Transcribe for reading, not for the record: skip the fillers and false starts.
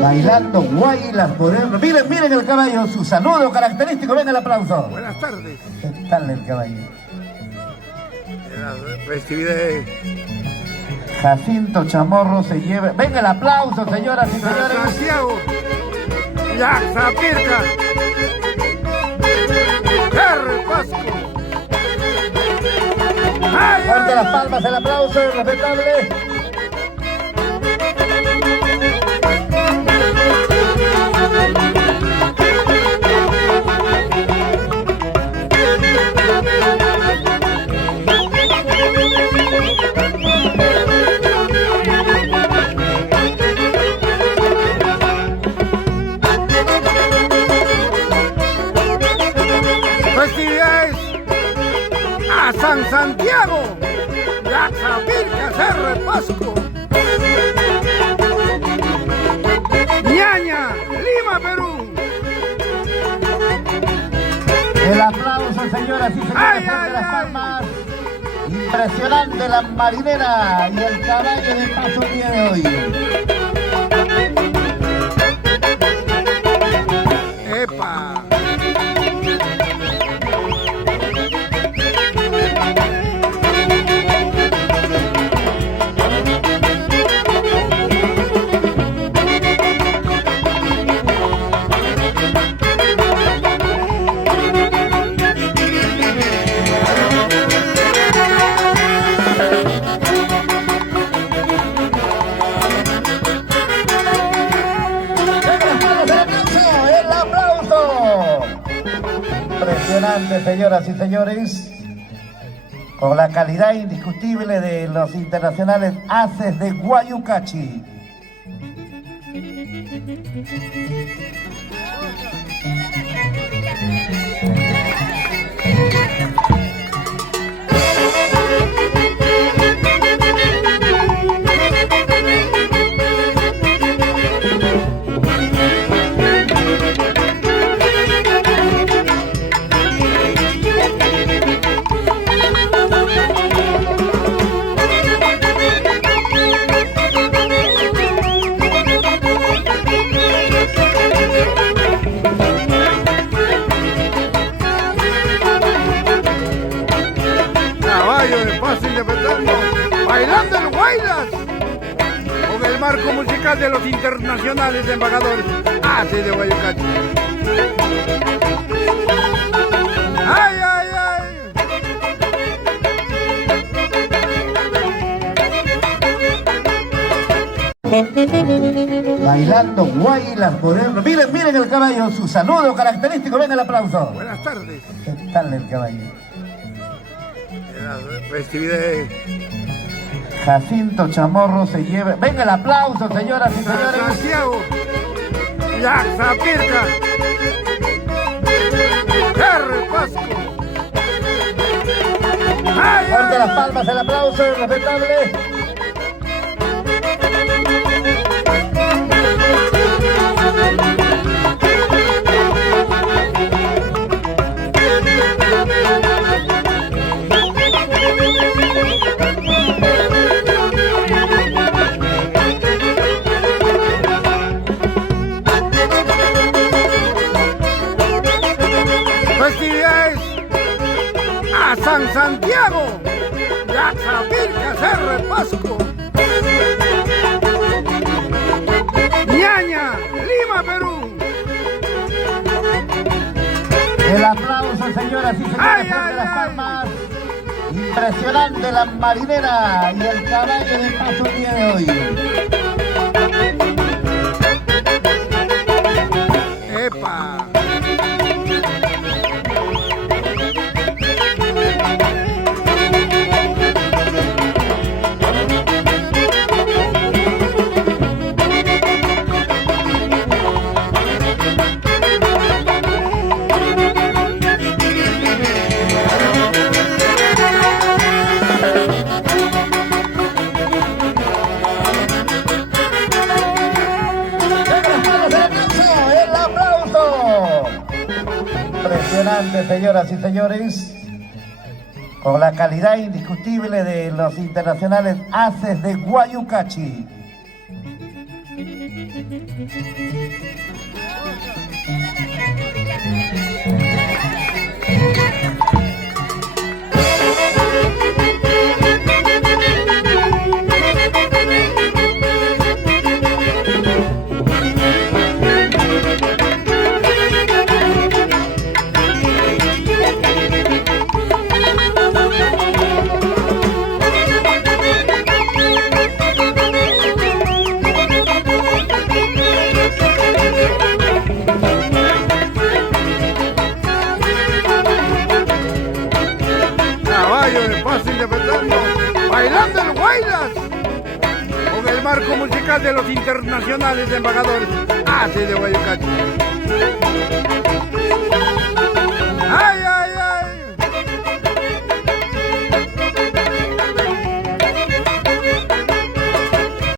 Bailando guaylas por el... Miren, miren el caballo, su saludo característico, ven el aplauso. Buenas tardes. ¿Qué tal el caballo? La festividad de Jacinto Chamorro se lleva... Ven el aplauso, señoras y señores. Santiago, Yaxapirca, Jerry Pasco. Fuerte las palmas, el aplauso, respetable. Festividades a San Santiago, Yaxapirca, Cerro Pasco, Ñaña, Lima, Perú. El aplauso, señoras y señores, de las palmas. Impresionante la marinera y el caballo de paso el día de hoy. ¡Epa! Impresionante, señoras y señores, con la calidad indiscutible de los internacionales Haces de Guayucachi. Bailando el Guaylas con el marco musical de los internacionales embajadores Haces de Guayucachi. ¡Ay, ay, ay! Bailando guaylas por el... Miren, miren el caballo, su saludo característico, ven el aplauso. Buenas tardes. ¿Qué tal el caballo? La festividad de Jacinto Chamorro se lleva... Ven el aplauso, señoras y señores. Santiago, Yaxapirca, Jerry Pasco. Fuerte las palmas, el aplauso, respetable. Festividades a San Santiago, Yaxapirca, Cerro Pasco, Ñaña, Lima, Perú. El aplauso, señoras y señores, de las palmas. Impresionante la marinera y el caballo de paso el día de hoy. ¡Epa! Impresionante, señoras y señores, con la calidad indiscutible de los internacionales Haces de Guayucachi. Caballo de Paso interpretando, bailando el Guaylas, con el marco musical de los internacionales embajadores, así de Guayacacho. ¡Ay!